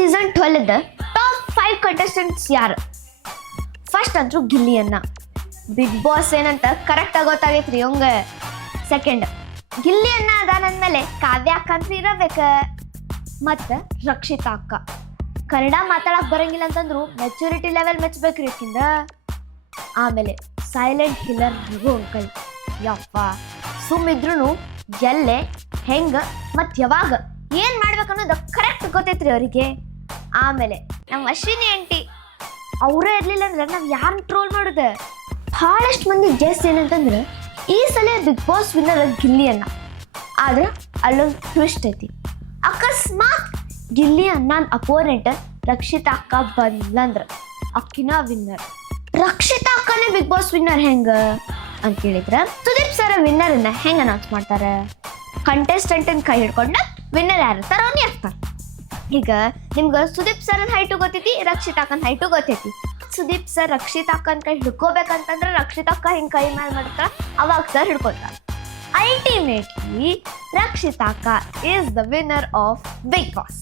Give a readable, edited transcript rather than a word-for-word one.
Season 12 top 5 contestants ಯಾರು? First ಅಂತೂ ಗಿಲ್ಲಿ ಅನ್ನ. ಬಿಗ್ ಬಾಸ್ ಏನಂತ ಕರೆಕ್ಟ್ ಆಗಿ ಗೊತ್ತಾಗೈತ್ರಿ ಅವಂಗ. ಸೆಕೆಂಡ್ ಗಿಲ್ಲಿ ಅನ್ನ ಅದಾನಂದ್ಮೇಲೆ ಕಾವ್ಯ ಅಕ್ಕಂತ್ರಿ ಇರಬೇಕ. ಮತ್ತು ರಕ್ಷಿತಾ ಅಕ್ಕ. ಕನ್ನಡ ಮಾತಾಡಕ್ ಬರಂಗಿಲ್ಲ ಅಂತಂದ್ರು ಮೆಚುರಿಟಿ ಲೆವೆಲ್ ಮೆಚ್ಚಬೇಕ್ರಿ ಆಕಿಂದ. ಆಮೇಲೆ ಸೈಲೆಂಟ್ ಕಿಲ್ಲರ್ ರಘು ಅಂಕಲ್. ಯಪ್ಪ ಸುಮ್ಮಿದ್ರು ಎಲ್ಲೆ ಹೆಂಗ ಮತ್ತು ಯಾವಾಗ ಏನು ಮಾಡ್ಬೇಕನ್ನೋದು ಕರೆಕ್ಟ್ ಗೊತ್ತೈತ್ರಿ ಅವರಿಗೆ. ಆಮೇಲೆ ನಮ್ಮ ಅಶ್ವಿನಿ ಆಂಟಿ ಅವರೇ ಇರಲಿಲ್ಲ ಅಂದ್ರೆ ನಾವು ಯಾರನ್ನ ಟ್ರೋಲ್ ಮಾಡೋದು? ಭಾಳಷ್ಟು ಮಂದಿ ಗೆಸ್ ಏನಂತಂದ್ರೆ ಈ ಸಲ ಬಿಗ್ ಬಾಸ್ ವಿನ್ನರ್ ಗಿಲ್ಲಿ ಅನ್ನ. ಆದ್ರೆ ಅಲ್ಲೊಂದು ಟ್ವಿಸ್ಟ್ ಐತಿ. ಅಕಸ್ಮಾತ್ ಗಿಲ್ಲಿ ಅನ್ನ ಅಪೋನೆಂಟ್ ರಕ್ಷಿತಾ ಅಕ್ಕ ಬಂದ್ಲಂದ್ರೆ ಅಕ್ಕಿನ ವಿನ್ನರ್. ರಕ್ಷಿತಾ ಅಕ್ಕನೇ ಬಿಗ್ ಬಾಸ್ ವಿನ್ನರ್ ಹೆಂಗ ಅಂತ ಕೇಳಿದ್ರೆ ಸುದೀಪ್ ಸರ್ ವಿನ್ನರನ್ನ ಹೆಂಗೆ ಅನೌನ್ಸ್ ಮಾಡ್ತಾರೆ? ಕಂಟೆಸ್ಟೆಂಟನ್ ಕೈ ಹಿಡ್ಕೊಂಡು ವಿನ್ನರ್ ಯಾರು ಇರ್ತಾರ ಅವನೇ ಆಗ್ತಾರೆ. ಈಗ ನಿಮ್ಗೆ ಸುದೀಪ್ ಸರ್ನ ಹೈಟು ಗೊತ್ತೈತಿ, ರಕ್ಷಿತಾ ಅಕ್ಕನ ಹೈಟು ಗೊತ್ತೈತಿ. ಸುದೀಪ್ ಸರ್ ರಕ್ಷಿತಾ ಅಕ್ಕನ ಕೈ ಹಿಡ್ಕೋಬೇಕಂತಂದ್ರೆ ರಕ್ಷಿತಾ ಅಕ್ಕ ಹಿಂಗೆ ಕೈ ಮೇಲೆ ಮಾಡ್ತಾರ, ಅವಾಗ ಸರ್ ಹಿಡ್ಕೊತಾರೆ. ಅಲ್ಟಿಮೇಟ್ಲಿ ರಕ್ಷಿತಾ ಅಕ್ಕ is the winner of Bigg boss.